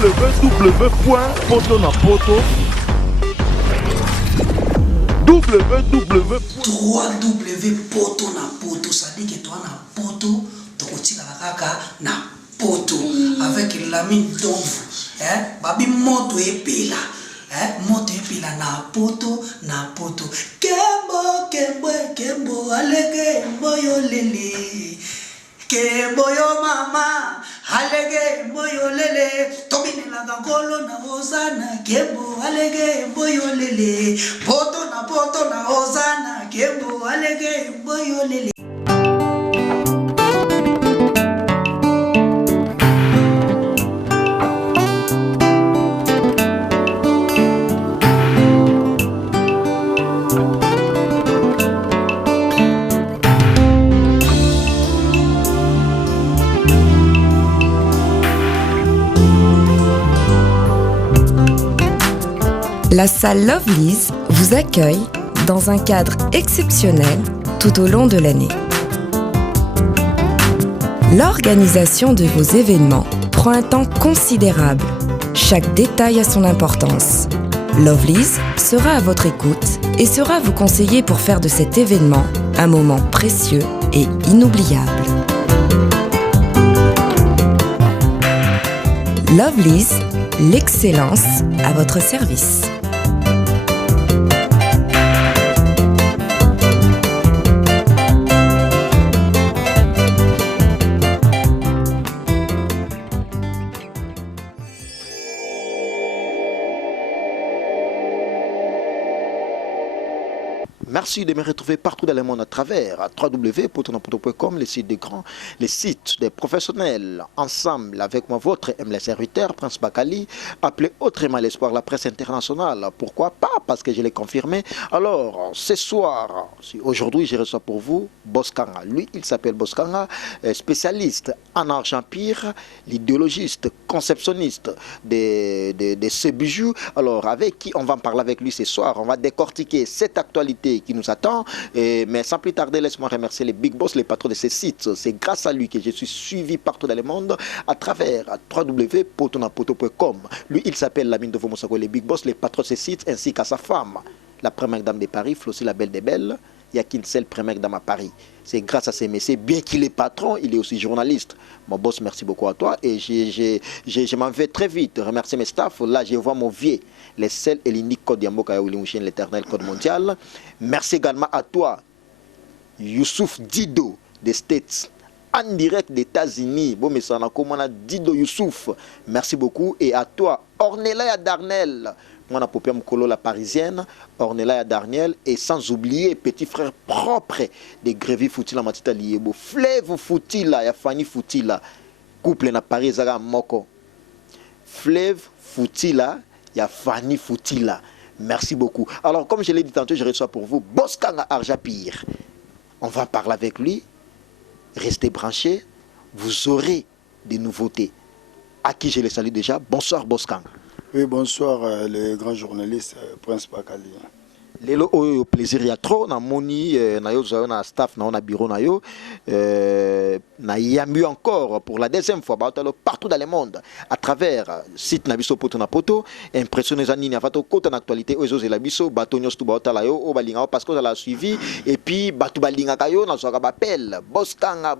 www.potonapoto www.potonapoto, ça dit que toi na poto tokotika kaka na poto avec la mine d'ombre, babi moto epela, moto epela na poto kembo alege mboyo lele, kembo yo mama alege mboyo lele, tobine la gangolo na ozana kembo alege mboyo lele, poto na ozana kembo alege mboyo lele. La salle Lovely's vous accueille dans un cadre exceptionnel tout au long de l'année. L'organisation de vos événements prend un temps considérable. Chaque détail a son importance. Lovely's sera à votre écoute et sera vous conseiller pour faire de cet événement un moment précieux et inoubliable. Lovely's, l'excellence à votre service. Merci de me retrouver partout dans le monde à travers www.potonapoto.com, les sites des grands, les sites des professionnels. Ensemble avec moi, votre MLS serviteur, Prince Bakali, appelé autrement l'espoir la presse internationale. Pourquoi pas? Parce que je l'ai confirmé. Alors, ce soir, aujourd'hui, je reçois pour vous Boskanga. Lui, il s'appelle Boskanga, spécialiste en argent pire, l'idéologiste, conceptionniste de ces bijoux. Alors, avec qui on va en parler avec lui ce soir? On va décortiquer cette actualité qui nous attend, mais sans plus tarder, laisse-moi remercier les big boss, les patrons de ces sites. C'est grâce à lui que je suis suivi partout dans le monde à travers www.potonapoto.com. Lui, il s'appelle Lamine de Vomosako, les big boss, les patrons de ces sites, ainsi qu'à sa femme, la première dame de Paris, Flossie, la belle des belles. Il n'y a qu'une seule première dame à Paris. C'est grâce à ces messieurs, bien qu'il est patron, il est aussi journaliste. Mon boss, merci beaucoup à toi. Et je m'en vais très vite remercier mes staffs. Là, je vois mon vieux, les seuls et l'unique code Yamboka Williamouchen, l'éternel code mondial. Merci également à toi, Youssouf Dido des States, en direct des États-Unis. Bon, mais ça n'a comment Dido Youssouf. Merci beaucoup. Et à toi, Ornella Darnel. Moi, Popia Mkolo, la parisienne, Ornella Darniel, et sans oublier petit frère propre de Grévi Foutila Matita Liebo, Fleuve Foutila, ya Fanny Foutila, couple na Paris Zaga Moko. Fleuve Foutila, ya Fanny Foutila. Merci beaucoup. Alors, comme je l'ai dit tantôt, je reçois pour vous Boskanga Arjapir. On va parler avec lui. Restez branchés, vous aurez des nouveautés. À qui je les salue déjà. Bonsoir Boskanga. Oui, bonsoir les grands journalistes, Prince Bakali. Lelo oyo plaisir ya trop na moni na yo na staff na bureau na yo na yambi encore pour la deuxième fois partout dans le monde à travers site na biso Potonapoto impressionné zanini afato kota na actualité ozo la biso bato nyosto ba la yo o balinga parce que ça l'a suivi et puis bato balinga kayo na soka bapel Boskanga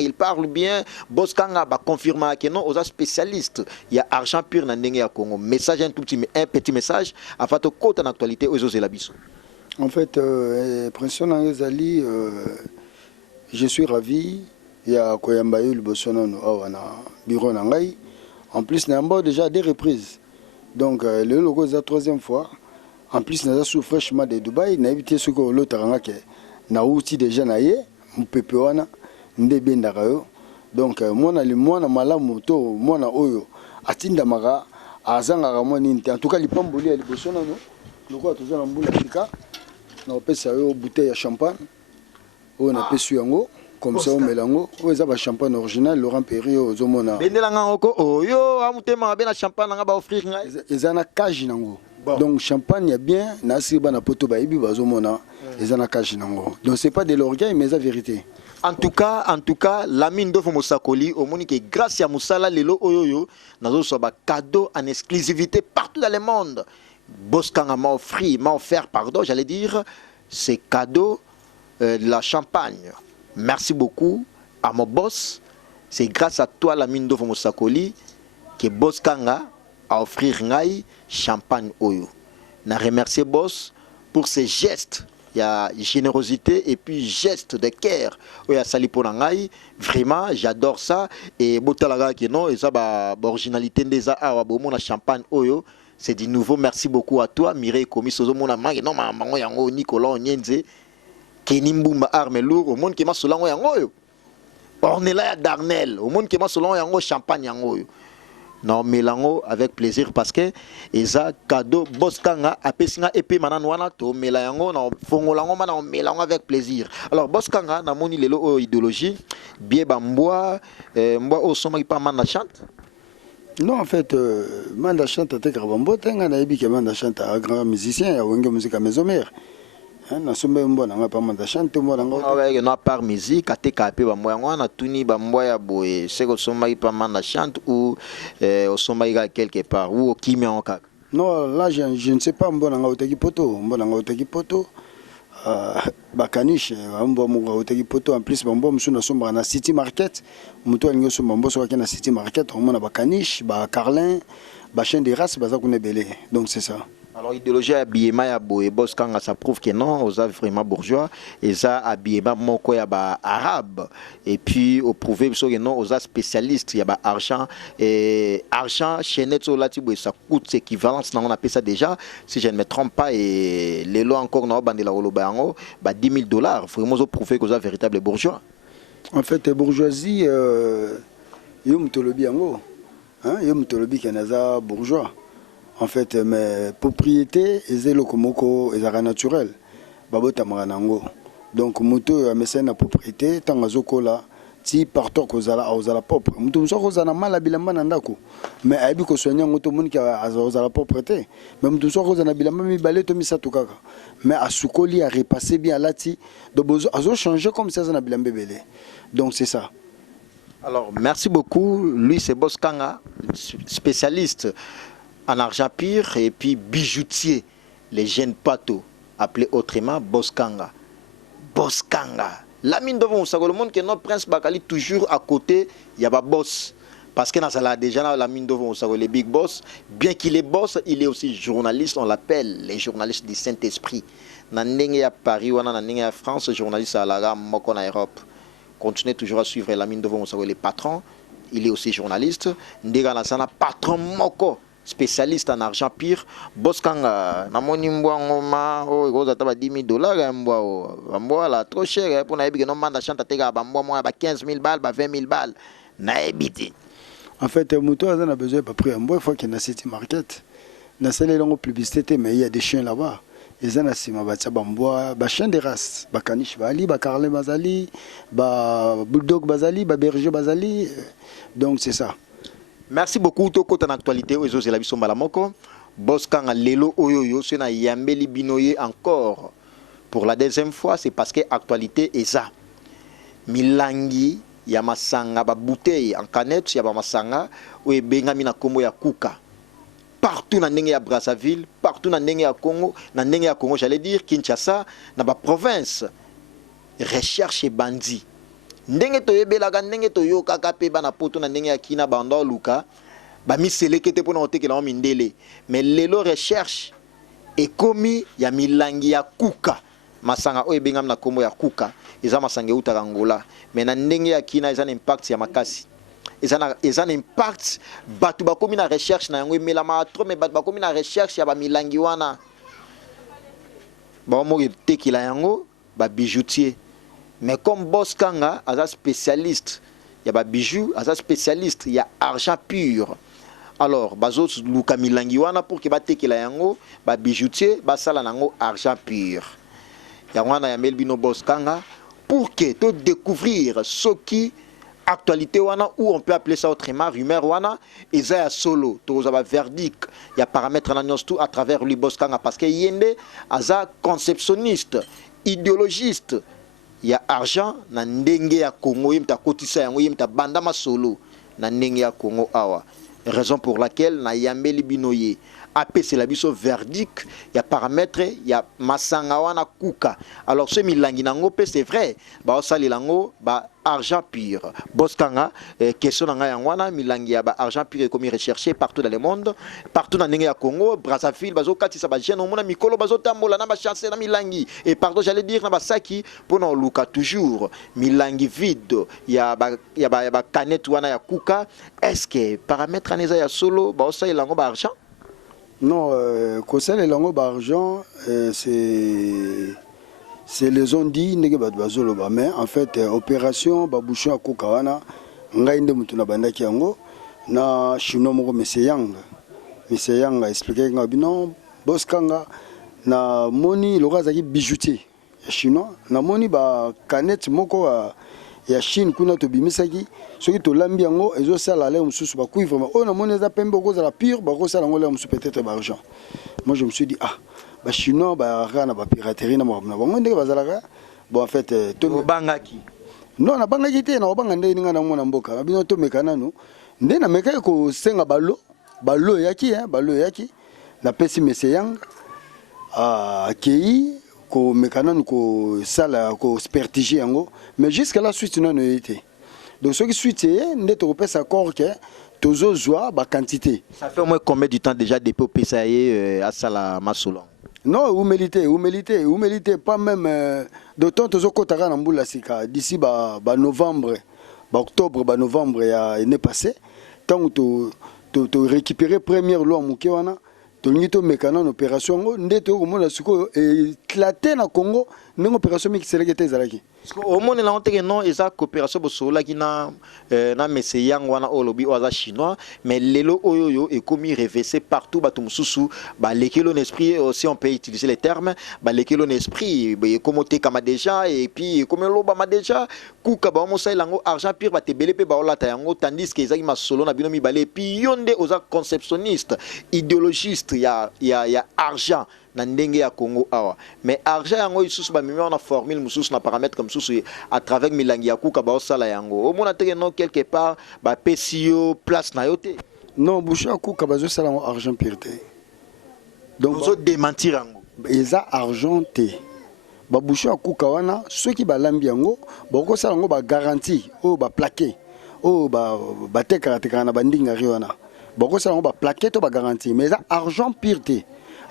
il parle bien Boskanga ba confirmer que non aux spécialistes il y a argent pur na ndenge ya Congo message un petit message afato kota na actualité ozo la biso. En fait, Prince Zali, je suis ravi. Il y a Koyambayo le Bossonon bureau Nangai. En plus, nous avons déjà des reprises. Donc, le logo est la troisième fois. En plus, nous avons souffert fraîchement de Dubaï. Nous avons évité ce que l'autre a dit. Nous avons aussi déjà naïe. Nous avons bien d'arrayo. Donc, moi, na mala moto, moi, na oyo. Atinda maga, azanga ramoni. En tout cas, les pamboli à l'Ibossonon. Le roi tout ça en boule Africa, on appelle ça une bouteille de champagne, on appelle ça comme ça on mélange, on a champagne original Laurent Perrier aux homona. Bendelanga oko oyo amutema bena champagne nga ba offrir ngai. Ezana cage nango. Donc champagne ya bien, na siba na poto ba ibi bazomona, ezana cage nango. Donc c'est pas de l'orgueil mais la vérité. En tout cas, la mine de Mosakoli, au monde qui grâce à Moussala Lelo Oyoyo, nous avons un cadeau en exclusivité partout dans le monde. Boskanga m'a offert, pardon, j'allais dire, ces cadeaux de la Champagne. Merci beaucoup à mon boss. C'est grâce à toi, la mine de Mosakoli, que Boskanga a offert Ngai Champagne Oyo. Je remercie boss pour ces gestes. Il y a générosité et puis geste de cœur. Il y a sali pour Nangai. Vraiment, j'adore ça. Et Botalaga qui non, et ça, originalité des arts, la champagne oyo. C'est du nouveau. Merci beaucoup à toi, Mireille Komi Sozo Mona Mangi. Non, maman yango Nicolas Nyenze. Kenimbumba arme lourd. Au monde qui m'a solango yango. Ornella Darnel. Au monde qui m'a solango yango champagne yango. Non, mélango avec plaisir parce que eza cadeau Boskanga apesinga épée manan wana to mélango na fongolango mana mélango avec plaisir. Alors Boskanga na moni lelo idéologie bien bamboa mboa o soma pas man chante. Non, en fait, Manda chante avec Rabambo, tenga na ebi ke Manda chante un grand musicien, ya wenge musique à maison mère. Na sombe mbo na pas Manda chante mbo na ngo. Ouais, non par musique, ateka pe bamboa ngwana tuni bamboa ya boye, c'est que soma pas Manda chante ou au soma quelque part ou au kimi en kaka. Non, là je ne sais pas mbo na ngotaki poto, mbo na ngotaki poto. Bakaniche mbo mo ngotaki poto en plus mbo msuna somba na City Market. Muto alingo somba mbo so na City Market, on na bakaniche, ba Carlin, ba chaîne des races baza kuna belé. Donc c'est ça. Alors l'idéologie habillement ya boye Boskanga ça prouve que non, aux vraiment bourgeois et ça habillement moko ya ba arabe et puis au prouver que non aux spécialistes ya ba argent et argent chaînette sur là ça coûte équivalence on appelle ça déjà si je ne me trompe pas et les lois encore non bande la holobango ba $10,000 vraiment au prouver que vous êtes véritable bourgeois. En fait bourgeoisie yo mtolobi yango hein yo mtolobi kenaza bourgeois. En fait, mes propriétés, elles sont komoko, elles sont naturelles. Babota maranango. Donc, moto a messé na propriété, tant azoko là, ti partout kozala propre. Moto muso kozana mal bilamba nandako. Mais aibi ko soigner moto mun ki azala propreté. Mais moto muso kozana bilamba mi balé to mi satukaka. Mais asukoli a repassé bien lati. Donc bozo azo changer comme ça na bilamba belé. Donc c'est ça. Alors, merci beaucoup. Lui c'est Boskanga, spécialiste en argent pur et puis bijoutier, les jeunes patos, appelés autrement Boskanga. Boskanga. La mine de Moussako, le monde que notre prince Bakali toujours à côté, il y a pas boss. Parce que dans déjà la mine de Moussako, le big boss, bien qu'il est boss, il est aussi journaliste, on l'appelle les journalistes du Saint-Esprit. Dans à Paris, ou dans France, journaliste à la gamme, en Europe. Continuez toujours à suivre la mine de Moussako, les patrons, il est aussi journaliste. Ndega Nasana, patron Moko. Spécialiste en argent pur. Boskanga namoni mbwa ngoma o za taba $10,000 ya mbwa la trop cher pour na ebi no manda chanta tega ba mbwa mo ba 15,000 balles ba 20,000 balles na ebiti. En fait moto a besoin pas prix mbwa fois qu'il na City Market na sale longo publicité mais il y a des chiens là-bas ils en a sima ba taba mbwa ba chien de race ba caniche bali ba Carlin bazali ba bulldog bazali ba berger bazali donc c'est ça. Merci beaucoup to kota na actualité ozo zela biso mbala moko Boskanga lelo oyoyo c'est na yambeli binoye encore pour la deuxième fois c'est parce que actualité est ça milangi ya masanga ba bouteille en canette ya ba masanga o ebenga mina kombo ya kuka partout na ndenge ya Brazzaville partout na ndenge ya Congo na ndenge ya Congo j'allais dire Kinshasa na ba province recherche bandit ndenge to yebelaka ndenge to yokaka pe bana poto na ndenge ya kina bando luka ba miselekete pona otekela mindele mais lelo recherche et komi ya milangi ya kuka masanga oyo ebengam na kombo ya kuka eza masanga utaka Angola mais na ndenge ya kina eza na impact ya makasi eza na impact batu bakomi na recherche na yango emelama trop mais batu bakomi na recherche ya ba milangi wana ba mo tekela yango ba bijoutier. Mais comme Boskanga, il est spécialiste, il y a des bijoux, il est spécialiste, il y a argent pur. Alors, bazos luka milangiwana pour que bateke la yango, ba bijoutier, ba sala nango argent pur. Yangwana ya melbino Boskanga pour que tu découvrir ce qui actualité wana ou on peut appeler ça autrement rumeur wana eza ya solo to za verdict il y a paramètres na nyos tout à travers lui Boskanga parce que yende aza conceptionniste, idéologiste ya argent na ndenge ya Congo yemta kotisa yango yemta banda masolo na ndenge ya Congo awa. Raison pour laquelle na yambeli binoye apesi la biso verdict ya paramètre ya masanga wana kuka. Alors ce milangi nango pe c'est vrai ba osali lango ba argent pur. Boskanga question nga yangwana milangi ya ba argent pur comme recherché partout dans le monde, partout dans ndenge ya Congo, Brazzaville bazo katisa ba jeune omona mikolo bazo tambola na ba chance na milangi et pardon j'allais dire na ba saki pour na luka toujours milangi vide ya ba canette wana ya kuka. Est-ce que paramètre aneza ya solo ba osali lango ba argent? Non, concernant les langues d'argent, c'est les on-dit, mais en fait, opération, babouchon à Kokawana, ngaïnde mutuna bandaki yango, na chinois moko Meseyang a expliqué que non, boskanga, na moni, le roi zaki bijoutier, chinois, na moni ba canette moko ya Chine kuna to bimisaki soki to lambi yango ezo sala le mususu ba kuivre mais on a moni za pembe ko za la pure ba ko sala ngole mususu peut-être ba argent. Moi je me suis dit ah ba chinois ba rana ba piraterie na bango ndenge bazalaka bon en fait to bangaki non na bangaki te na banga ndenge ninga na mona mboka na bino to mekana no nde na meka ko senga balo yaki na pesi Meseyang kei ko mekana ko sala ko spertiger yango mais jusqu'à la suite non été donc ce qui suite nde to pesa accord que tozo joa ba quantité. Ça fait au moins combien de temps déjà depuis pesa à sala masolo? Non, humilité pas même d'autant tozo kotaka na mbula sika d'ici ba novembre novembre ya l'année passée tant to récupérer première loi muke wana to mekana en opération ndeto ko mona siko éclaté na Congo ndenge opération mi kiseleke te ezalaki au monde la honte non eza coopération bosola ki na Meseyang wana olobi oza chinois mais lelo oyoyo est commis reversé partout bato mususu ba lekelo l'esprit aussi on peut utiliser les termes ba lekelo l'esprit comme te kama déjà et puis comme loba ma déjà kuka ba mo sai lango argent pire ba te belé pe ba olata yango tandis que ezaki masolo na bino mi balé puis yonde oza conceptionniste idéologiste ya argent na ndenge ya Congo awa mais argent yango isusu ba mimi na formule mususu na paramètre comme susu à travers milangi ya kuka ba osala yango o mona teke non quelque part ba pesio place na yote non boucha kuka ba zo sala yango argent pire donc zo démentir yango eza argent te ba boucha kuka wana ceux qui ba lambi yango ba ko sala yango ba garantie o ba plaqué o ba tekara na bandinga riona ba ko sala yango ba plaqué to ba garantie mais eza argent pire te.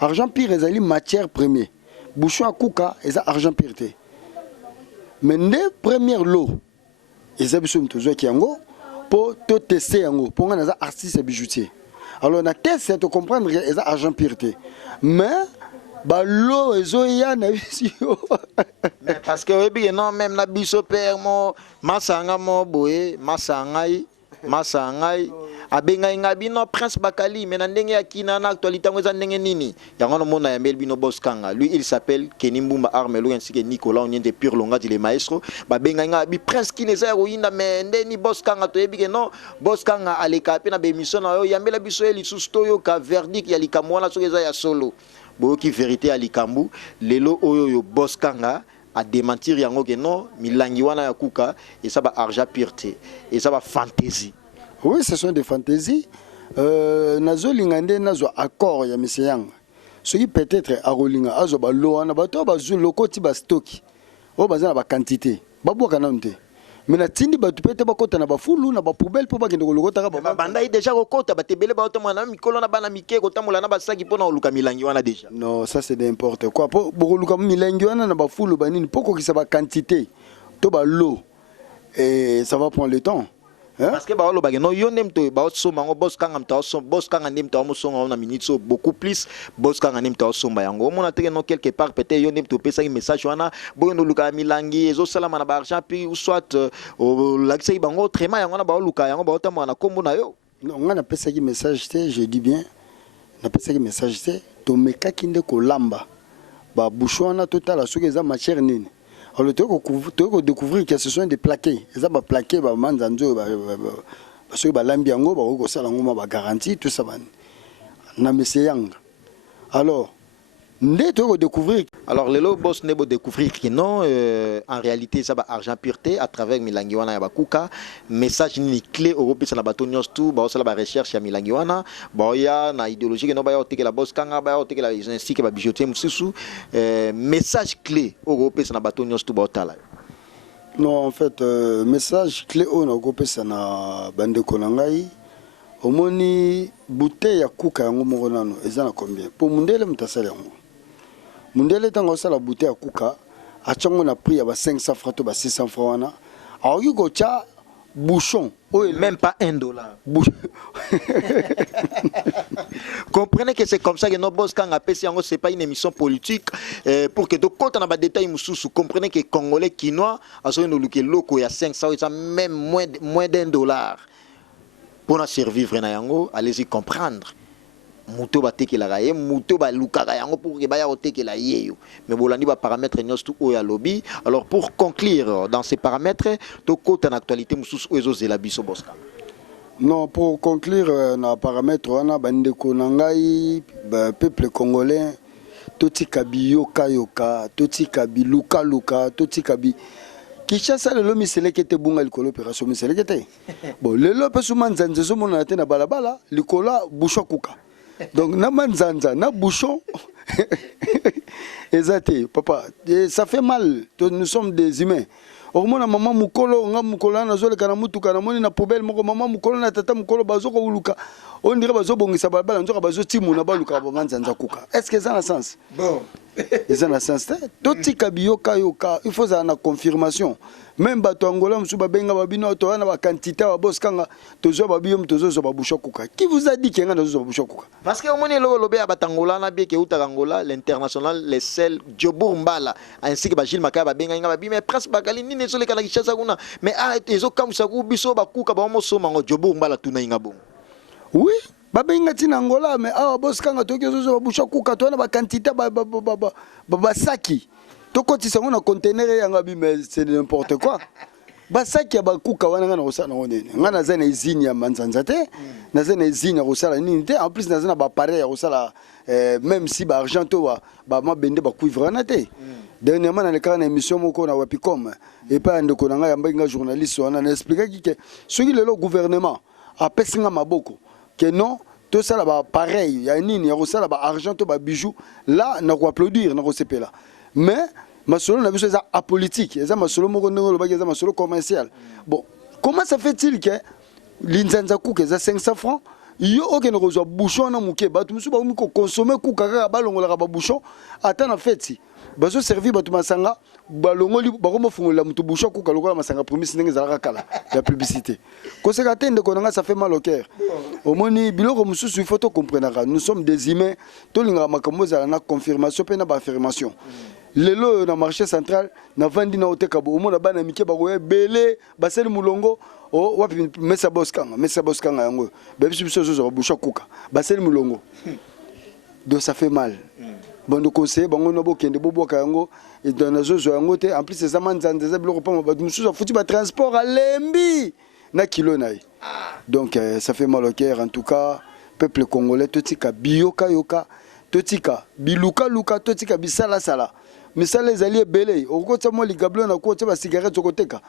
Argent pire est matière première. Bouchon à Kouka est argent pire. Mais les premières lots, ils ont besoin pour te tester pour un artiste et bijoutier. Alors on a testé de comprendre que c'est argent pire. Mais l'eau est parce que non même la biso père mo masanga mo boye masangai abenga ngabino Prince Bakali mais na ndenge ya kina na actualité ngeza ndenge nini yango no mona ya Melbino Boskanga lui il s'appelle Kenimboumba Armelo ainsi que Nicolas Onyen de Pure Longa dit les maestros babenga ngabi Prince kineza roinda mais ndeni Boskanga to yebi non Boskanga aleka pe na bémission na yo yambela biso eli susto ka verdict ya likamwana sokeza ya solo boki vérité ya likambu lelo oyo Boskanga à démentir yango que non milangi wana ya kuka et ça ba argent pureté et ça ba fantaisie. Oui, ce sont des fantaisies. Nazo lingande nazo accord ya Meseyang. Ce qui peut-être a rolinga azo ba loana ba to ba zu lokoti ba stock. O ba za ba quantité. Ba boka nante. Mais na tindi ba tu peut-être ba kota na ba fulu na ba poubelle po ba kende ko lokota ba banda déjà ko kota ba tebele ba otomana na mikolo na bana mike ko tamula na ba saki pona oluka milangi wana déjà. Non, ça c'est n'importe quoi. Po luka milangi wana na ba fulu ba nini poko ki sa ba quantité. To ba l'eau et ça va prendre le temps. Parce que baolo bageno yo nem to ba osoma ngo boss kanga mta osoma boss kanga nem to osoma na minute so beaucoup plus boss kanga nem to osoma yango mona teke no quelque part peut-être yo nem to pesa message wana bono luka milangi ezo salama na ba argent puis ou soit o lakisa bango trema yango na ba luka yango ba otama na kombo na yo non ngana pesa ki message te je dis bien na pesa ki message te to meka kinde ko lamba ba bouchona total soki eza matière nini. Alors tu vas découvrir que ce sont des plaqués. Ils ont plaqué, ils ont parce que l'ambiango, ils ont garantie tout ça. Na Meseyang. Alors Nde to découvrir. Alors le boss nebo découvrir que non en réalité ça va argent pureté à travers Milangiwana ya bakuka message ni clé européen na bato nyos tout ba osala ba recherche ya Milangiwana ba ya na idéologie que non ba oteke la boss kanga ba oteke la ainsi que ba bijoutier mususu message clé européen na bato nyos tout ba otala. Non, en fait, message clé on a coupé ça na bande konangai. Omoni bouteille ya kuka yango moko nano ezana combien? Pour mundele mutasala yango. Mundele tango sala bouteille ya kuka achango na prix ya ba 500 francs to ba 600 francs wana. Alors yuko cha bouchon, même pas $1. Comprenez que c'est comme ça que nos boss quand appellent c'est pas une émission politique pour que de compte on a des détails mususu comprenez que congolais quinois a so no luke loko ya 500 ça même moins $1 pour na survivre na yango allez-y comprendre muto ba teke la gaye muto ba lukaka yango pour que ba ya teke la yeyo mais bolandi ba paramètres nyos tout o ya lobby. Alors pour conclure dans ces paramètres to côté en actualité mususu ezo zela biso boska. Non, pour conclure na paramètre wana bande konangai peuple congolais toti kabi yoka yoka toti kabi luka luka toti kabi Kishasa le lomi selekete bunga likolo opération mi selekete bon le lope suma nzanze so mona te na balabala likola bouchon kuka donc na manzanza na bouchon exacté papa ça fait mal nous sommes des humains. Au moins maman mukolo nga mukola na zole kana mutuka na moni na poubelle moko maman mukolo na tata mukolo bazoko uluka on dirait bazobongisa balabala nzoka bazotimu na baluka ba manzanza kuka. Est-ce que ça a sens? Bon. Ça a sens. Toti kabiyoka yoka il faut ça na confirmation. Même bato angola msuba benga babino to na ba quantité ba boss kanga tozo babiyom tozo zo babusha kuka. Qui vous a dit que nga tozo babusha kuka? Parce que au moins le lobé à batangola na bien que uta Angola l'international les sel Djobour Mbala ainsi que ba Gilles Makaba benga nga babi mais prince bakali ni nezo le kana kishasa kuna mais ah ezo kamsa ku biso ba kuka ba mo soma ngo Djobour Mbala tuna inga bon. Oui, babenga tina Angola mais ah boss kanga to zo babusha kuka to na ba quantité ba saki. Toko tisongo na conteneur yanga bi mais c'est n'importe quoi. Basaki ya bakuka wana ngana osala ngone. Ngana zana izini ya manzanza te. Na zana izini ya osala nini te. En plus na zana ba pareil ya osala même si ba argent to ba ma bende ba cuivre na te. Dernièrement na le cas na émission moko na Wapicom et pas ndeko na nga ya mbenga journaliste wana na expliquer que ce qui le gouvernement a pesinga maboko que non tout ça là ba pareil ya nini ya osala ba argent to ba bijoux là na ko applaudir na ko sepela. Mais masolo na biso eza apolitique, eza masolo moko ndongo lobaki eza masolo commercial. Bon, comment ça fait-il que l'inzanza kuka eza 500 francs yo okene kozwa bouchon na muke bato musu ba ko consommer kuka kaka balongola ba bouchon ata na feti bazo servir bato masanga balongoli bakoma fungola mutu bouchon kuka lokola masanga promise ndenge zalaka kala ya publicité koseka tende konanga ça fait mal au cœur. Omoni biloko mususu il faut to comprendre nous sommes des humains to linga makambo za na confirmation pe na ba affirmation. Lelo na marché central na vandi na oteka bo omona bana mike ba koye belé baseli mulongo o wapi mesa boskanga yango bebisu biso zo boucha kuka baseli mulongo donc ça fait mal. Bon de conseil bango no bokende boboka yango et dans na zo yango te en plus ces amanzanza za biloko pa ba mususu futi ba transport à lembi na kilo naï. Donc ça fait mal au cœur en tout cas peuple congolais totika biyoka yoka totika biluka luka totika bisala sala. Mais ça les alliés belé au côté moi les gablons na côté ba cigarette zokoteka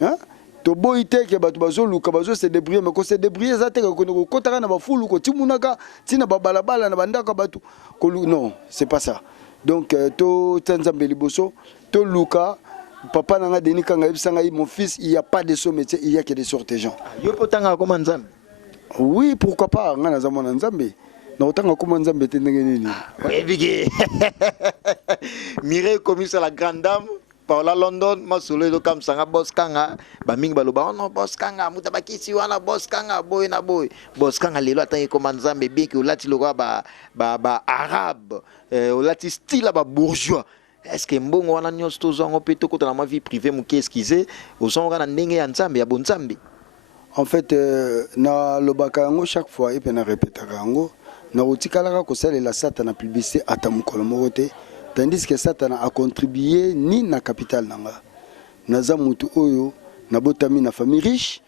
hein to boite ke batu bazo luka bazo se débrouiller mais ko se débrouiller za teka ko kotaka na ba fulu ko timunaka tina ba balabala na bandaka batu ko non c'est pas ça. Donc to tanzambe liboso to luka papa nanga deni kanga ibsanga mon fils il y a pas de ce métier il y a que des sortejants yo potanga comme nzambe. Oui pourquoi pas ngana za mona nzambe na otanga comme nzambe te ndenge nini. Oui Mireille commis à la grande dame Paula London masolo do kam sanga boss kanga ba mingi baloba no boss kanga mutabakisi wana boss kanga boy na boy boss kanga lelo atanye comme nzambe bien que olati lokwa ba arabe olati style ba bourgeois. Est-ce que mbongo wana nyos to zongo peto ko na ma vie privée mu qu'excuser ozonga na ndenge ya nzambe ya bonzambe. En fait na lobaka yango chaque fois et puis na répétaka yango na otikalaka ko sala la sata na publicité atamukolo moko te. Tandis que Satan a contribué ni na capital nanga. Naza mutu oyo na botami na famille riche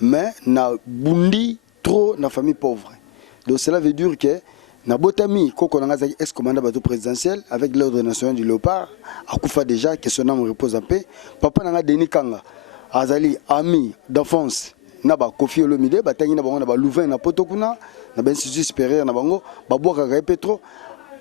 mais na bundi trop na famille pauvre. Donc cela veut dire que na botami koko na ngazaki ex-commandant bateau présidentiel avec l'ordre national du Léopard akufa déjà que son âme repose en paix. Papa nanga Denis Kanga azali ami d'enfance na ba Kofi Olomide batangi na bango na ba Louvain na Potokuna na ba institut supérieur na bango ba boka ka petro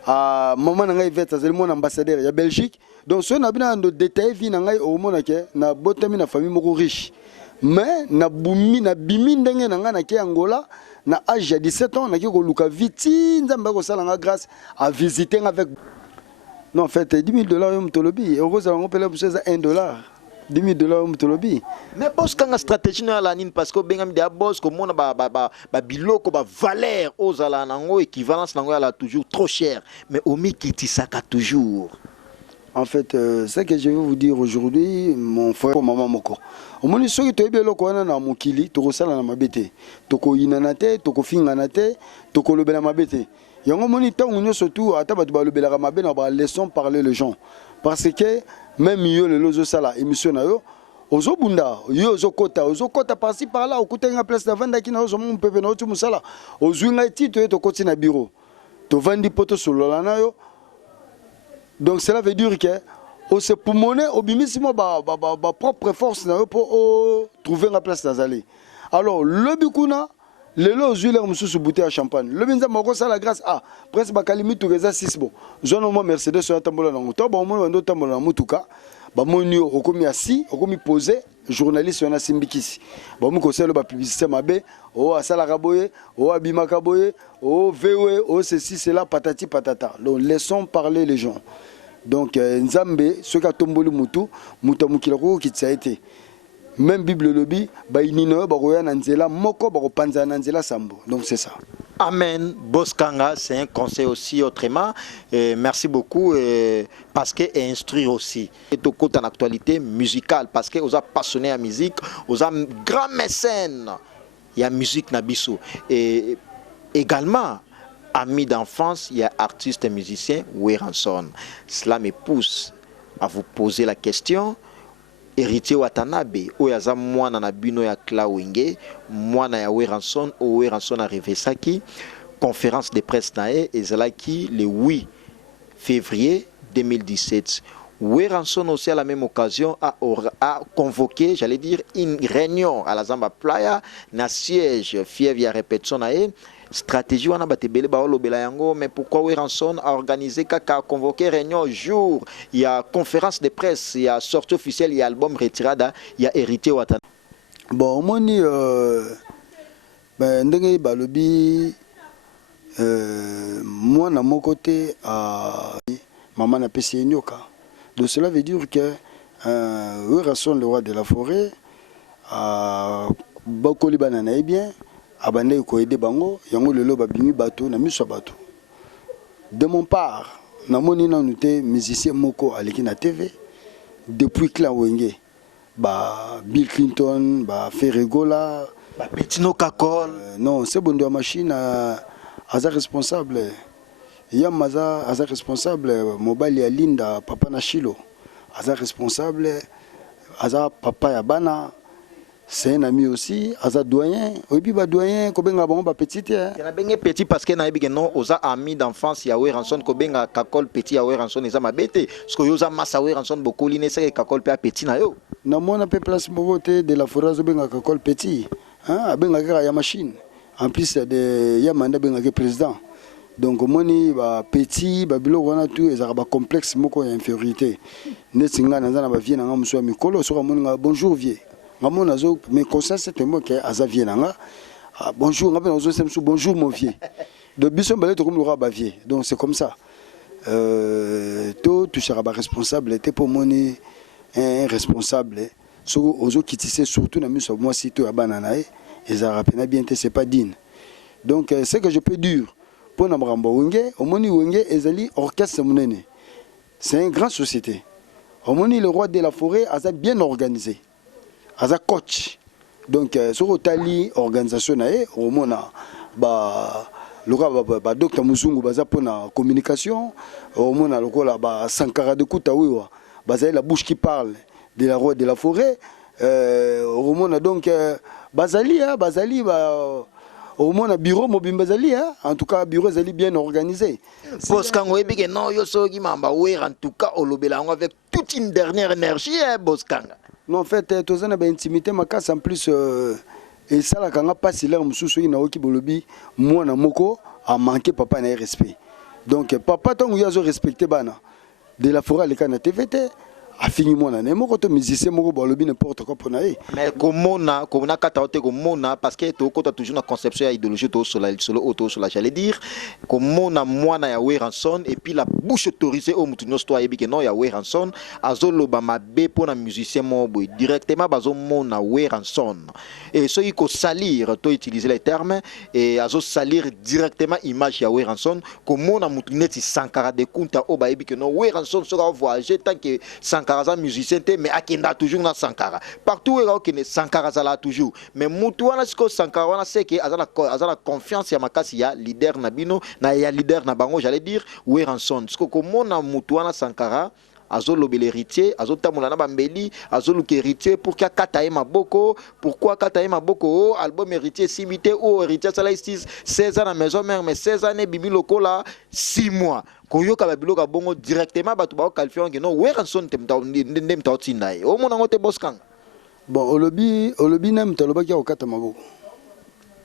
a maman nanga Yvette azali mon ambassadeur ya Belgique. Donc so na bina ndo détail vi nanga o mona ke na botami na famille moko riche mais na bumi na bimi ndenge nanga na ke Angola na âge de 17 ans, je suis vite, grâce à visiter avec. Non, en fait, $10 000 Mtolobi. Heureusement, on peut $1. $10 000 Mtolobi. Mais boss, quand la stratégie n'est pas parce que ben des boss comme on a biloko ba valeur aux alanango équivalence nango elle toujours trop cher. Mais omi kitisaka toujours. En fait, ce que je vais vous dire aujourd'hui, mon frère, maman moko. Au moins, ceux qui te bien le koana na mokili, toko sala na mabete, toko inanate, toko finganate, toko lobela mabete. Yango moni tango nyo surtout ata batu ba lobela mabe na ba laissons parler les gens. Parce que même yo le lozo sala émission na yo, ozo bunda, yo ozo kota par-ci par-là, okutenga place na vanda ki na ozo mon pepe na otu musala. Ozo nga titre to koti na bureau. To vandi poto solola na yo. Donc cela veut dire que on se poumonner au bimisimo ba propre force pour trouver la place d'azali. Alors le bikuna le lo zuile mususu bouteille à champagne. Le binza moko ça la grâce à presque bakalimi tout reza 6 bon. Zone mo Mercedes sur tambola na moto ba mo ndo tambola na mutuka. Ba moni okomi assis, okomi posé journaliste on a simbikisi. Ba mo ko selo ba publicité mabe, o asala kaboye, o abima kaboye, o vewe, o ceci cela patati patata. Donc laissons parler les gens. Donc Nzambe ce ka tomboli mutu mukila ko kitsaite. Même Bible lobby ba inino ba roya na nzela moko ba panza na nzela sambo. Donc c'est ça. Amen. Boskanga, c'est un conseil aussi autrement. Merci beaucoup parce que instruire aussi. Et au côté en actualité musicale parce que vous êtes passionné à musique, vous êtes grand mécène. Il y a musique nabiso et également amis d'enfance, il y a artiste et musicien Weranson. Cela me pousse à vous poser la question. Héritier Watanabe, oyaza mwana na bino ya Klawenge, mwana ya Weranson, o Weranson a Revesaki, conférence de presse nae ezalaki le 8 février 2017. Weranson aussi à la même occasion a convoqué, j'allais dire, une réunion à la Zamba Playa, na siège fièvre ya répétition nae. Stratégie wana batebele ba olobela yango mais pourquoi Weranson a organisé kaka convoqué réunion jour il y a conférence de presse il y a sortie officielle il y a album retirada il y a hérité Watanabe. Bon moni ben ndenge balobi moi na mon côté maman na pesi nyoka. Donc cela veut dire que Weranson le roi de la forêt bakoli banana est bien. Abandé ko aider bango yango lelo babimi bato na miso bato. De mon part na moni na nuté musicien moko aleki na TV depuis Klawenge ba Bill Clinton ba Ferregola ba Petino Kakol non c'est bon de la machine aza responsable Yamaza aza responsable mobile ya Linda papa na Shilo aza responsable aza papa ya bana. C'est un ami aussi, Aza doyen, et puis doyen, Kobenga bon petit. Il y a bien petit parce que na non aux amis d'enfance ya Weranson Kobenga Kakol petit ya Weranson eza mabete, parce que yoza massa Weranson beaucoup liné c'est Kakol pe petit na yo. Na mona pe place movote de la forage Benga Kakol petit, hein, benga ka ya machine. En plus de Yamanda benga ke président. Donc moni ba petit ba bilo wana tout ezaka ba complexe moko ya infériorité. Netinga na ba vie na ngamuswa mikolo so moni bonjour vieux. Mais conscience c'est moi qui a Xavier Nanga. Bonjour, bonjour mon vieux. De Bisson Ballet comme le roi Bavier. Donc c'est comme ça. Tout sera responsable. Était pour moi un responsable. Aux autres qui tissaient surtout dans moi si tu as bananae et ça rappelle bien c'est pas digne. Donc ce que je peux dire pour Namramba Wenge, au moni Wenge ezali orchestre monene. C'est une grande société. Au moni le roi de la forêt a bien organisé. Aza coach. Donc sur Otali organisation nae au mona ba le docteur Muzungu baza pona communication au mona lokola ba Sankara de Kutawiwa baza la bouche qui parle de la roi de la forêt au mona donc bazali ba au moins bureau mobimba zali hein, en tout cas bureau zali bien organisé. Boss Kango et bien non yo so mamba ouais en tout cas au lobela avec toute une dernière énergie hein, Boss Kanga. Non en fait tous on a intimité ma casse en plus et ça la kanga pas si là mususu ina oki bolobi moi na moko a manqué papa na respect. Donc papa tant yo zo respecter bana de la forêt les kana TVT a fini mon année mon côté musicien mon bolobi n'importe quoi pour naï. Mais comment on a kataote comment parce que tu as toujours une conception idéologie sur la j'allais dire comment on a moi na ya Ranson et puis la bouche autorisée au mutunyo sto yebi que non ya Ranson azolo ba mabe pour na musicien mo boy directement bazo mon na Ranson et so il faut salir to utiliser les termes et azo salir directement image ya Ranson comment on a mutuneti Sankara de kunta o ba yebi que non Ranson sera voyager tant que Sankara musicien mais akenda toujours na Sankara partout où il Sankara là toujours mais mutu wana siko Sankara wana c'est que azala confiance ya makasi ya leader na bino na ya leader na bango j'allais dire Ranson siko comment na mutu wana Sankara azolo l'héritier azotamula na bambeli azolo héritier pour qu'il kataye maboko pourquoi kataye maboko album héritier simité ou héritier ça là 16 ans à maison mère mais 16 années bibi lokola 6 mois koyoka babiloka bongo directement batu ba qualifier que non Ranson ndemta otindaye o mona ngote Boss Kanga bon olobi nem taloba ki okata maboko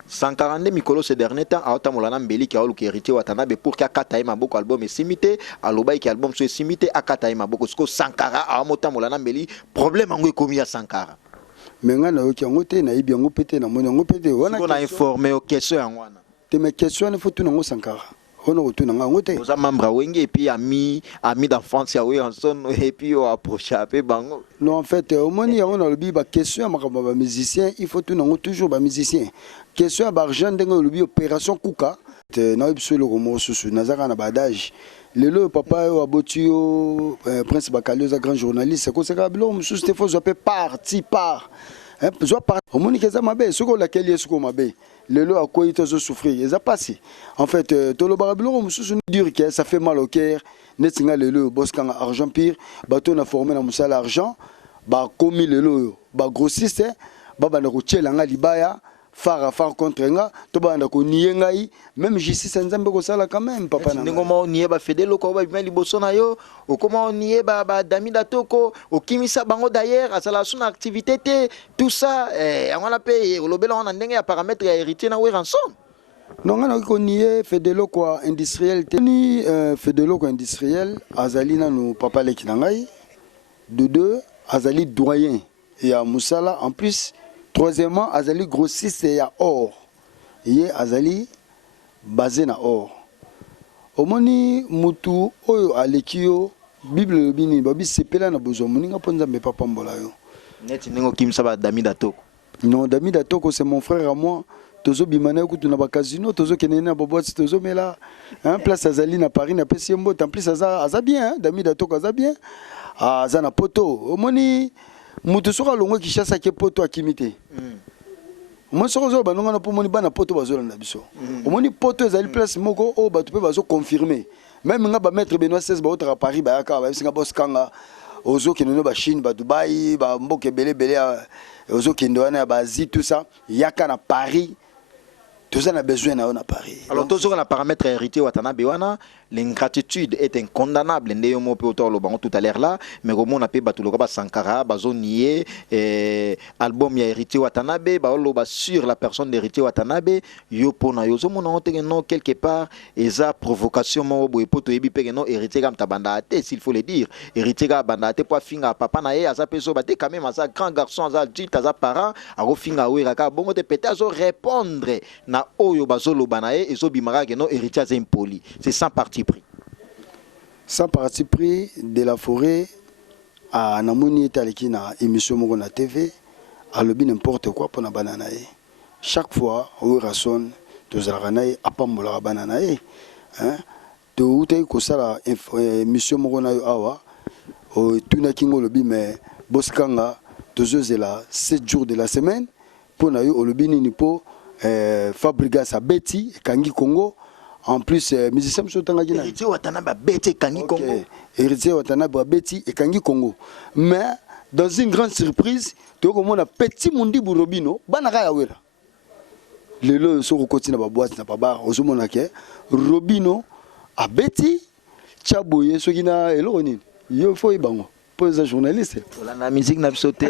142 mikolo ces derniers temps a otamolana mbeli ki aoluki héritier watanabe pour qu'il kataye maboko album est simité aloba ki album so simité akataye maboko siko Sankara a motamolana mbeli problème ngo ekomi ya Sankara mais nga na yoki ngote na ibi ngo pété na moni ngo pété wana on a informé au question ya ngwana te mes questions ne faut tout ngo Sankara on a tout nga ngote aux membres wenge et puis ami d'enfance ya Ranson et puis on approche peu bango non en fait au moni on a le bi ba question ma musicien il faut tout ngo toujours ba musicien question ba argent ndengo le bi opération kuka na biso le romo susu nazaka na badage lelo papa wa botio prince Bakali za grand journaliste ko seka bilo mususu te faut zope parti par hein zo par au moni keza mabe soko la keli soko mabe lelo a quoi ils souffrir ils a passé en fait tout le barabilo mususu dire que ça fait mal au cœur netinga lelo Boss Kanga argent pire bato na formé na musala argent ba komi lelo ba grossiste ba bana ko tchela nga libaya far contre nga to banda ko niengai même justice nzambe ko sala quand même papa na ngoma nié ba fedelo ko ba bima liboso na yo o comment nié ba Damida Toko o kimisa bango d'ailleurs asala suna activité te tout ça ngona pe o lobela on ndenge ya paramètre ya héritier na Ranson non ngana ko nié fedelo ko industriel te ni fedelo ko industriel azali na no papa leki na ngai de deux azali doyen et à musala en plus. Troisièmement, azali grossiste ya or. Yé azali basé na or. Omoni mutu oyo alekio Bible bini babi sepela na bozo moninga ponza me papa mbola yo. Neti ningo kimsa ba Damida Toko. Non, Damida Toko c'est mon frère à moi. Tozo bimane kutu na ba casino, tozo kenene na boboati tozo mela. Hein, place azali na Paris na Pesimbo, en plus aza bien, hein, Damida Toko aza bien. Aza na poto. Omoni mutu soka longo kishasa ke poto akimité. Moi soko zo banonga na pomoni bana poto bazola na biso. Omoni poto ezali place moko o batu pe bazo confirmer. Même nga ba maître Benoît 16 ba otra Paris ba yaka ba singa Boss Kanga ozo kenono ba Chine ba Dubai ba mboke belé ozo kendwana ba Asie tout ça yaka na Paris. Tout ça a besoin na Paris. Alors tout ça on a paramètre héritier watanabe wana l'ingratitude est incondamnable ndeyo mo pe autor lo bango tout à l'heure là mais comment on a pe batuloka ba Sankara bazo nié album ya héritier watanabe ba lo ba sur la personne d'héritier watanabe yo pona yo zo mona otenge non quelque part eza provocation mo boye poto yebi pe non héritier kam tabanda te s'il faut le dire héritier ka banda te po finga papa na ye aza peso ba te quand même aza grand garçon aza adulte aza parent a finga we ka bongo te peut-être azo répondre na oyo bazolo banae ezo bimara que non héritier aza impoli c'est sans parti pris. Sans parti pris de la forêt à Namoni Taliki na émission moko na TV à lobi n'importe quoi pour na banana. Chaque fois au Ranson tozalaka nae apambola banana hein to utai ko sala émission moko na yo awa o tuna kingo lobi mais Boss Kanga tozozela 7 jours de la semaine pour na yo lobi nini po Fabrigas a Betty Kangi Congo. En plus, musicien Msotangagina. Héritier Watanabe Betty Kangi Congo. Héritier Watanabe Betty et Kangi Congo. Mais dans une grande surprise, tu vois comment on a petit Mundi Bourobino, Banaka Yawera. lelo so kokoti na ba boîte na ba bar ozomona ke Robino abeti chaboye soki na eloko nini yo fo ibango pose journaliste la musique n'a sauté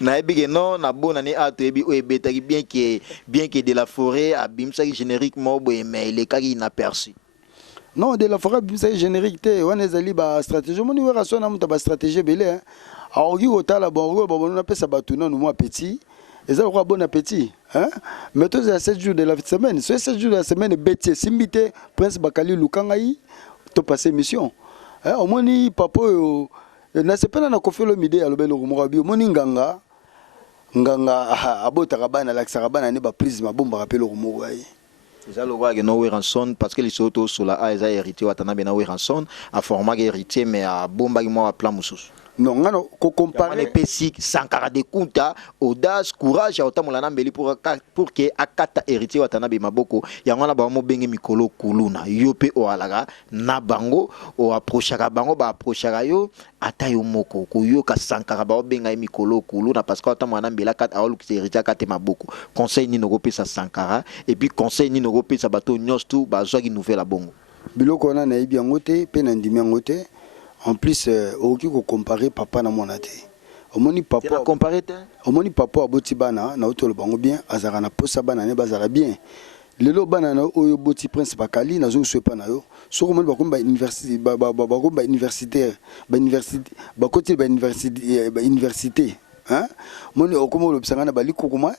na bigeno na bona ni ato ebi o ebetaki bien que de la forêt abimsa générique mobo mais il est kaki inaperçu. Non, de la forêt c'est générique té on ezali ba stratégie moni wera so na muta ba stratégie belé hein aoki kotala bon bon na pesa batuna no moi petit et ça quoi bon appétit hein mais tous à 7 jours de la semaine ce 7 jours de la semaine bêtier simbité prince Bakali Lukangai to passer mission hein au moni papa na sepena na kofelo mide alobelo morabi moni nganga abota kabana la kabana ne ba prise mabomba rapelo morabi. Ça le voit que no ranson parce que les autres sur la a hérité watanabe na ranson a format héritier mais a bomba mo a plan mususu. Non ngano ko comparer les pesik sankara de kunta audace courage autamula na mbeli pour que akata héritier watanabe maboko yango na ba mo benge mikolo kuluna yope o alaga na bango o approchaka bango ba approchaka yo ata yo moko ko yo ka sankara ba benga mikolo kuluna parce que autamula na mbela kat aolu héritier kate maboko conseil ni no pesa sankara et puis conseil ni no pesa bato nyostu ba zwaki nouvelle bongo biloko na ibi ngote pe na ndimi ngote. En plus, on peut comparer papa na monate. Omoni papa comparer omoni papa aboti bana na otolo bango bien azara na posa bana ne bazara bien. Lelo bana na oyo boti prince Bakali na zo swepa na yo. So komoni bakomba université ba universitaire ba université ba côté ba université hein. Moni okomo lo bisanga na bali kokoma.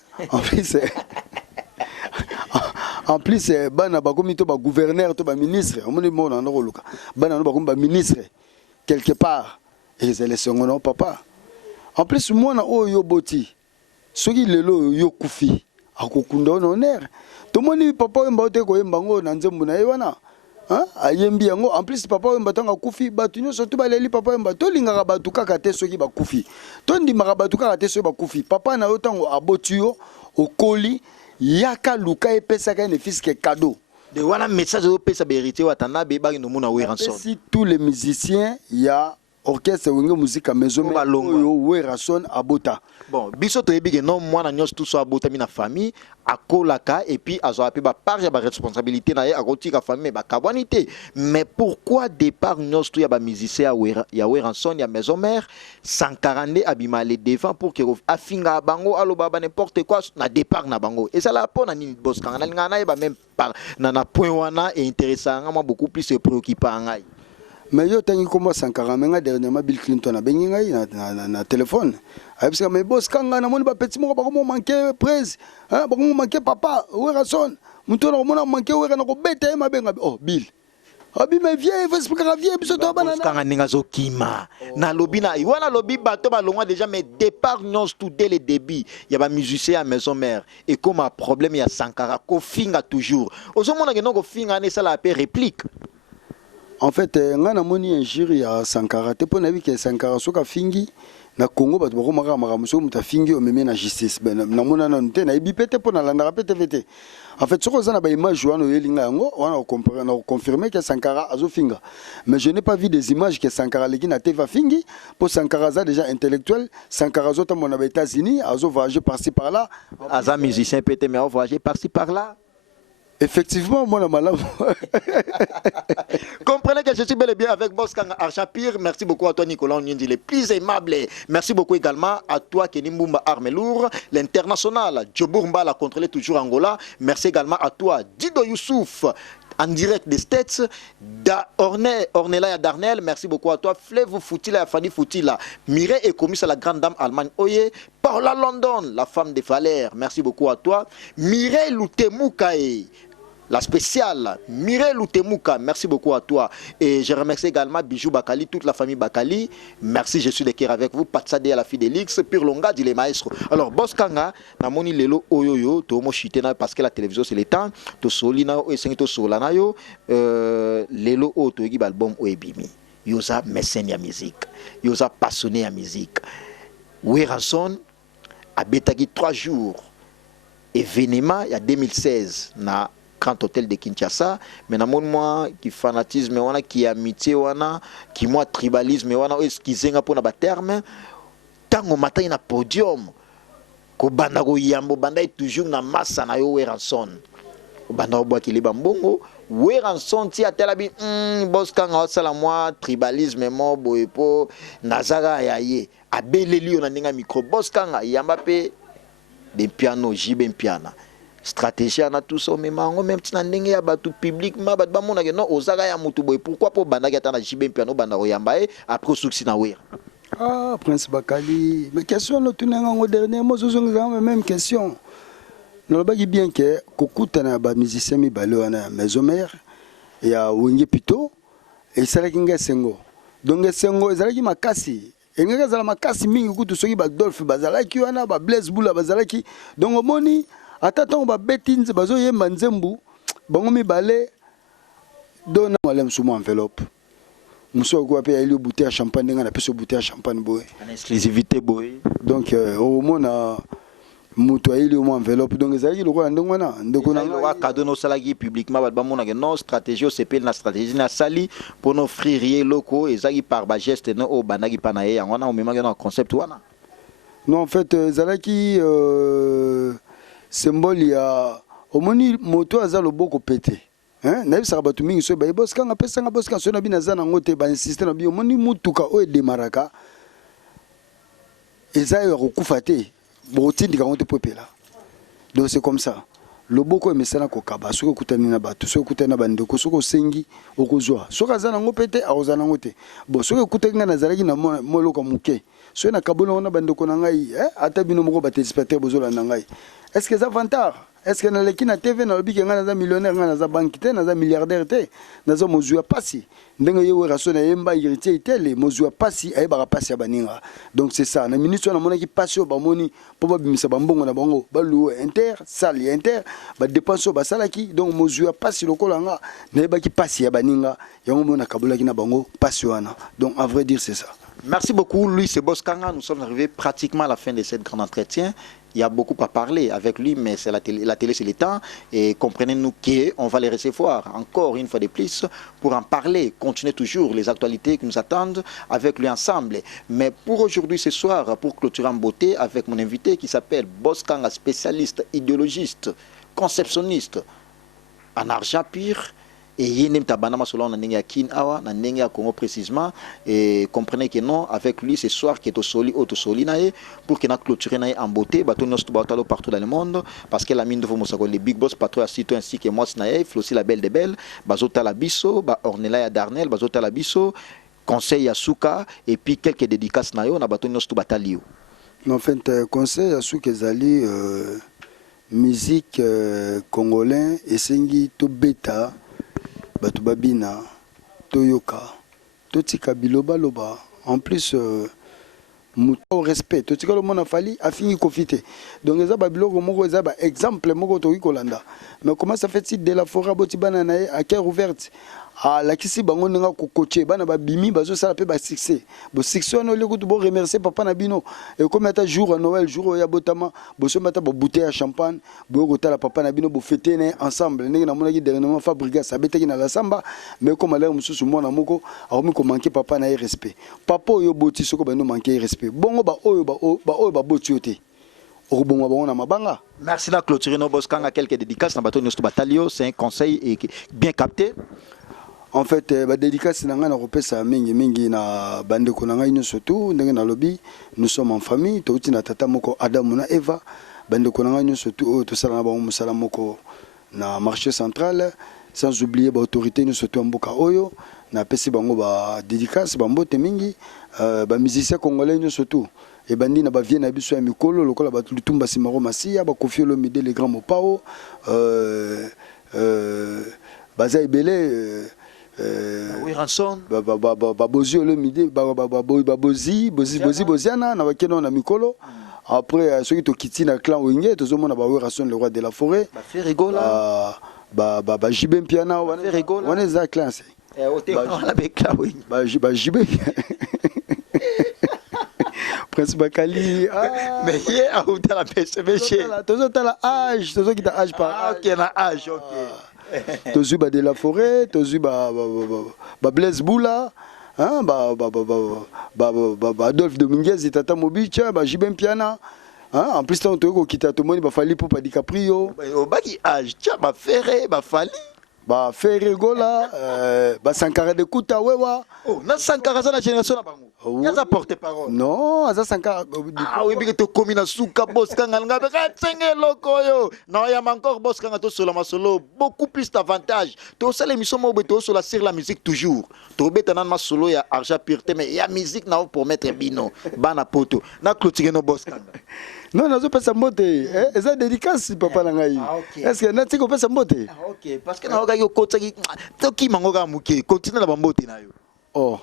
En plus bana bakomi to ba gouverneur to ba ministre omoni mona na koluka. Bana no bakomba ministre quelque part et c'est le second papa. En plus moi na oyo boti soki lelo yo kufi akokunda honneur to moni papa mba te ko mbango na nzembo na yewana hein ayembi yango en plus papa mba tanga kufi batu nyoso to baleli papa mba to lingaka batu kaka te soki ba kufi to ndimaka batu kaka te soki ba kufi papa na yo tango aboti yo okoli yaka luka epesaka ne fils que cadeau. De wana message au pesa héritier watanabe ba no mona weranson. Si tous les musiciens il y a orchestre wenge musique à maison mais yo weranson abota. Bon, biso to ebige non mwana nyos tout so abota mi na famille akolaka et puis azo ape ba part ya ba responsabilité na ye akotika famille ba kabwanité. Mais pourquoi départ nyos tout ya ba musicien ya weranson ya maison mère 140 abima les devant pour que afinga bango aloba ba n'importe quoi na départ na bango. Et ça la pona ni boss kanga na ba même par na point wana et intéressant nga beaucoup plus se préoccupant ngai. Mais yo tangi comme 140 menga dernièrement Bill Clinton a bengi ngai na téléphone. Parce que mes boss kanga na moni ba petit moko ba ko manquer prise hein ba ko manquer papa weranson muto na mona manquer wera na ko beta ma benga oh Bill abi me vieux faut expliquer vieux biso to bana kanga ninga zo kima na lobi na wana lobi bato ba longwa déjà mais départ non tout dès le début il y a ba musicien à maison mère et comme un problème il y a sankara ko finga toujours ozo mona ke non ko finga ne ça la paix réplique. En fait ngana moni injure ya sankara te pona bi ke sankara soka fingi na Congo bato bako maka maka so muta fingi o meme na justice ben na mona na nte na ibi pete pona la ndara pete vete. En fait soko za na ba image wana yelinga yango wana comparer na confirmer que sankara azo finga. Mais je n'ai pas vu des images que sankara leki na teva fingi pour sankara za déjà intellectuel sankara zo ta mona ba États-Unis azo voyager par-ci par-là aza musicien pete mais voyager par-ci par-là. Effectivement, moi, la comprenez que je suis bel et bien avec Boskanga Archapir. Merci beaucoup à toi, Nicolas Onyendi, le plus aimable. Merci beaucoup également à toi, Kenny Mbumba Armelour, l'international. Djobourmba l'a contrôlé toujours Angola. Merci également à toi, Dido Youssouf, en direct des States, Ornella Darnell, merci beaucoup à toi, Flevo Foutila, Fanny Foutila, Mireille et commis à la grande dame Allemagne Oye, Paula London, la femme de Valère, merci beaucoup à toi, Mireille Loutemoukae, la spéciale, Mireille Loutemouka, merci beaucoup à toi. Et je remercie également Bijou Bakali, toute la famille Bakali. Merci, je suis de cœur avec vous. Patsade à la Fidelix, Pirlonga, dit les maestros. Alors, Boskanga, Namoni Lelo Oyoyo, Tomo Chitena, parce que la télévision c'est le temps, to Solina, to Solana, Lelo O, to Egib album Oebimi. Yosa mécène ya musique. Yosa passionné ya musique. Weranson, a Betagi 3 jours. Événement, il y a 2016, na Grand Hôtel de Kinshasa, mais na moi qui fanatisme wana qui amitié wana qui moi tribalisme wana est-ce qui zenga pour na ba terme tango matin na podium ko banda ko yambo banda toujours na massa na yo Weranson banda ko bwaki liba mbongo Weranson ti atela bi boska nga osala moi tribalisme mo boepo nazara yaye abeleli yo na ndinga micro boska nga yamba pe de piano jibe piana stratégie na tout ça mais mango même tina ndenge ya batu publiquement bat ba mona ke non ozaka ya mutu boy pourquoi po banda ki atana jibe piano banda ko yamba après succès na Wera. Ah, Prince Bakali, mais question le tunenga dernier mot même question. Nous avons bien que kokuta na ba musicien mi balo na maison mère ya wenge pito et ça la kinga sengo. Donc sengo ezala ki makasi. Engeka zala makasi mingi kutu soki ba Dolph bazala ki wana ba Blaise Bula bazala ki. Donc omoni atatan ba betinze bazo yemba nzembu bango mi balé dona malem sumo enveloppe. Monsieur quoi payer le bouteille à champagne on a pris ce bouteille à champagne boy en exclusivité boy donc au moment muto ile mo enveloppe donc ezali le quoi ndongo na ndeko na wa cadeau no salagi publiquement ba mona que non stratégie c'est pas la stratégie na sali pour nos frères locaux ezali par ba geste no o banagi pana ye ngona o mema na concept wana non en fait ezalaki symbole ya omoni moto azalo boko pété. Naïf Sarabatu mingi so bayi boss kanga pesa nga boss kan so na bina zana ngote ba insister na bio moni mutuka o de maraka eza yo kokufa te bo tindika ngote popela donc c'est comme ça le boko emesana ko kaba soko kutani na batu soko kutani na bandeko soko sengi okozwa soko zana ngopete azana ngote bo soko kutenga na zalaki na moloko muke so na kabona na bandeko na ngai ata bino moko ba téléspectateur bozola na ngai est-ce que ça vantar est-ce que na leki na TV na lobi ke nga na millionnaire nga na banque te na milliardaire te na zo mozua pasi ndenge yewe raso na yemba héritier itele mozua pasi ay ba pasi ya baninga donc c'est ça na minute na mona ki pasi o ba moni po ba bimisa bambongo na bango ba louer inter sali inter ba dépense ba salaki donc mozua pasi lokola nga na ba ki pasi ya baninga yango mona kabola ki na bango pasi wana donc à vrai dire c'est ça. Merci beaucoup Louis Sebos-Kanga, nous sommes arrivés pratiquement à la fin de cette grand entretien. Il y a beaucoup à parler avec lui, mais c'est la télé c'est le temps. Et comprenez-nous qu'on va les recevoir encore une fois de plus pour en parler, continuer toujours les actualités qui nous attendent avec lui ensemble. Mais pour aujourd'hui, ce soir, pour clôturer en beauté avec mon invité qui s'appelle Bos-Kanga, spécialiste, idéologiste, conceptionniste en argent pur. Et il y a un selon na Kin Awa, na Congo précisément. Et comprenez que non, avec lui ce soir qui est au soli, pour qu'il ait clôturé en beauté, partout dans le monde, parce que la mine de Fomosako, les big boss, patrouille Sito ainsi que moi, aussi la belle des belles, Bazota la Bisso, Ornella Darnel, Bazota la Bisso, Conseil Yasuka, et puis quelques dédicaces na yo, na bateau Nostu Batalio. En fait, Conseil Yasuka Zali, musique congolais, et Sengi to bêta. Batu babina toyoka totika biloba loba en plus muto respect totika le monde fali afini kofite donc eza babiloko moko eza ba exemple moko to kolanda mais comment ça fait de la forêt boti bana na à cœur ouverte à la kisi bango nga ko coacher bana ba bimi bazo sala pe ba succès bo succès no le ko to bo remercier papa na bino et comme ata jour à Noël jour ya botama bo so mata bo bouteille à champagne bo ko tala papa na bino bo fêter ensemble ndenge na mona ki dernièrement fabrica ça betaki na la samba mais comme ala mususu mona moko a ko manquer papa na respect papa yo boti soko ba no manquer respect bongo ba oyo ba boti yote. Merci de clôturer nos Bos-Kanga quelques dédicaces dans bateau Nostu Batalio, c'est un conseil bien capté. En fait, ba dédicace na nga na kopesa mingi na bande ko na nga ino surtout ndenge na lobby nous sommes en famille to uti na tata moko Adam na Eva bande ko na nga ino surtout to sala na ba musala moko na marché central sans oublier ba autorité nous surtout mboka oyo na pesi bango ba dédicace ba mbote mingi ba musicien congolais nous surtout et bandi na ba vie na biso ya mikolo lokola ba lutumba simaro masia ba Koffi Olomide les grands mopao baza ebele oui ranson bozi Olomide bozi boziana na bakeno na mikolo après ceux qui to kiti na clan wenge to zomona ba ranson le roi de la forêt ba fait rigola ba jibe piana wana za clan c'est ba jibe Prince Bakali mais hier a où la pêche monsieur tozotala âge tozokita âge par OK na âge OK tozu ba de la forêt tozu ba Blaise Bula hein ba Adolphe Dominguez tata Mobicha ba Jibem Piana Hein? En plus, on te quitte tout le monde, il fallait pour pas DiCaprio. Au baki âge, tiens, bah ferré, bah fali. Bah Ferré Gola, bah Sankara de Kuta Wewa. Oh, na Sankara ça la génération na bango. Oui. Ya ça porte parole. Non, ça Sankara. Ah oui, biko to komina suka boss kanga nga be ka tsenge loko yo. Non, ya encore boss kanga to solo masolo beaucoup plus d'avantages. To ça l'émission mo be to sur la sur la musique toujours. To beta nan ma solo ya argent pureté mais ya musique na pour mettre bino. Bana poto. Na clôturer no boss kanga. Non, non, je passe à mbote. Et ça dédicace, papa Nangaï. Est-ce que tu peux passer à mbote? Ok, parce que na yo kota ki to ki mangoga muke. Continue la bambote na yo. Oh.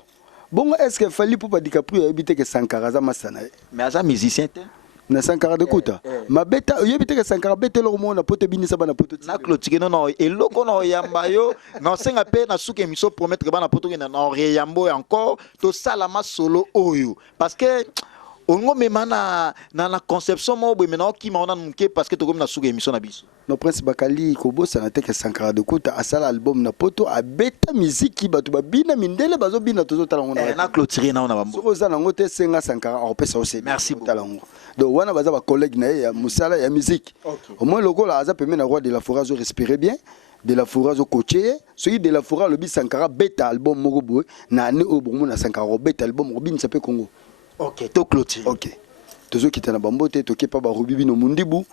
Bon, est-ce qu'il fallait pour pas DiCaprio éviter que Sankara za masana? Mais asa musicien te. Na Sankara de Kuta. Ma beta, éviter que Sankara bete le monde na pote bini sa bana pote. Na clôturer non non et loko no yamba yo na senga pe na suka émission promettre bana poto na réambo encore to salama solo oyo parce que on même na conception mo be maintenant qui m'a on muke parce que to comme na suka émission na biso. No Prince Bakali Kobo sana te que Sankara de Kuta asala album na poto a beta musique qui batu ba bina mindele bazo bina tozo talango na clôturer na on a bambo. So za na ngote senga Sankara on pesa aussi. Merci beaucoup. Talango. Donc wana baza ba collègue na ya musala ya musique. Au moins logo la aza permet na roi de la forage respirer bien. De la forage coaché, celui de la forage le bi Sankara beta album moko boy na ne obomo na Sankara beta album Robin s'appelle Congo. Ok, to clôturer. Ok. Tozo qui na bambote to kepa ba Robibi no Mundibu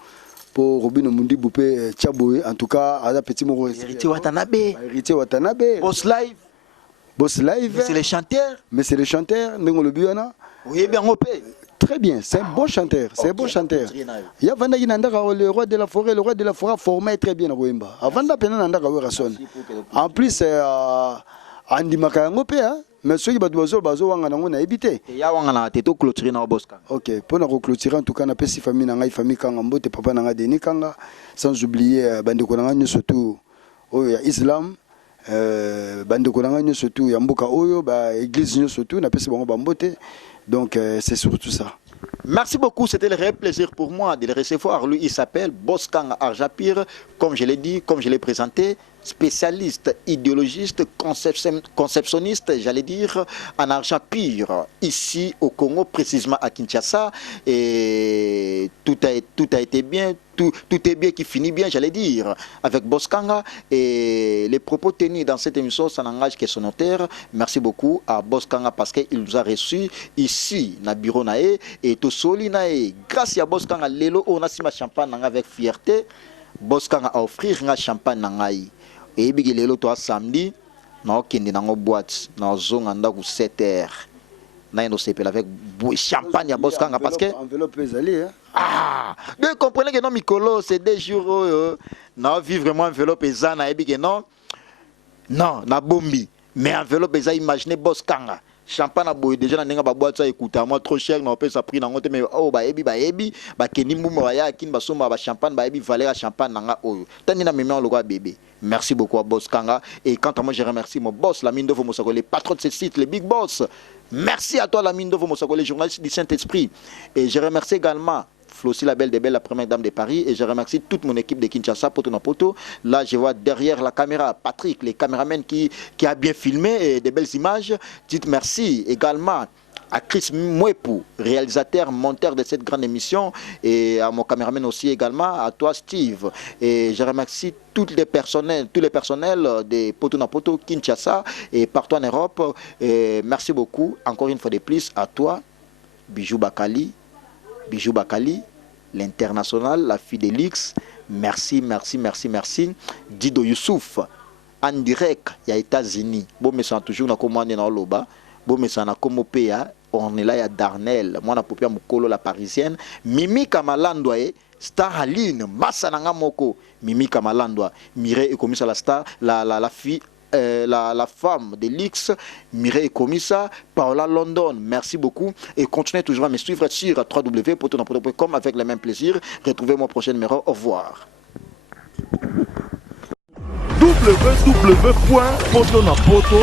pour Robin Mundibu pe Chaboy en tout cas à petit moko Héritier Watanabe. Héritier Watanabe. Boss Live. Boss Live. C'est les chanteurs. Mais c'est les chanteurs ndenge le biana. Oui bien on paye. Très bien, c'est un bon chanteur, c'est un bon chanteur. Il y a Vanda Ginandaka, le roi de la forêt formé très bien à Wemba. Avant d'appeler Nandaka Werason. En plus, Andy Makayangope, mais ceux qui battent Bazo, on a évité. Il y a un této clôturé dans le bosque. Ok, pour nous clôturer, en tout cas, on a pas si famille, on a famille Kangambo, tes papa n'a Deni Kanga, sans oublier Bandekonanga, surtout Islam. Bandekonanga, surtout Yamboka Oyo, église, surtout, on a pas si bon Bambote. Donc c'est surtout ça. Merci beaucoup, c'était le réel plaisir pour moi de le recevoir. Lui, il s'appelle Boskanga Arjapir, comme je l'ai dit, comme je l'ai présenté, spécialiste, idéologiste, conceptionniste, j'allais dire, en argent pur, ici au Congo, précisément à Kinshasa. Et tout a été bien, tout est bien qui finit bien, j'allais dire, avec Boskanga. Et les propos tenus dans cette émission, ça n'engage que son notaire. Merci beaucoup à Boskanga parce qu'il nous a reçus ici, dans le bureau Nae, et tout soli Nae. Grâce à Boskanga, Lelo, on a si ma champagne avec fierté. Boskanga a offrir un champagne Nae. Et puis Lelo, toi, samedi, on a une boîte, on a 7h. Nous sommes avec champagne à Boskanga parce que. Ah, vous comprenez que non, Mikolo, c'est des jours. Non, vivre vraiment enveloppe et zana, et bien non. Non, na bombi. Mais enveloppe et ça, imaginez Boskanga. Champagne à boire déjà dans une boîte ça écoute moi trop cher non peut ça prix dans mais oh ba ebi ba keni mumo ya kin ba soma ba champagne ba ebi valeur champagne nanga oyo tani na mémoire le bébé. Merci beaucoup à Boskanga et quant à moi je remercie mon boss la mine de Vomosako les patrons de ce site les big boss. Merci à toi la mine de Vomosako les journalistes du Saint-Esprit et je remercie également Flossie la belle des belles, la première dame de Paris. Et je remercie toute mon équipe de Kinshasa, Poto na Poto. Là, je vois derrière la caméra Patrick, les caméramans qui a bien filmé et des belles images. Dites merci également à Chris Mwepu, réalisateur, monteur de cette grande émission. Et à mon caméraman aussi également, à toi Steve. Et je remercie tous les personnels de Poto na Poto, Kinshasa et partout en Europe. Et merci beaucoup, encore une fois de plus, à toi, Bijou Bakali. Bijou Bakali, l'international, la Fidelix, merci, merci, merci, merci. Dido Youssouf, en direct, il y a États-Unis. Bon, mais c'est toujours na commande dans l'Oba. Bon, mais c'est na Komopéa. On est là, il y a Darnell. Moi, on a popé à Mukolo, la parisienne. Mimi Kamalandwa, Star Aline, Massananga Moko. Mimi Kamalandwa, Mireille et commis à la star, la fille. La femme de l'X, Mireille Komissa, Paola London, merci beaucoup et continuez toujours à me suivre sur www.potonapoto.com avec le même plaisir. Retrouvez mon prochain numéro. Au revoir. www.potonapoto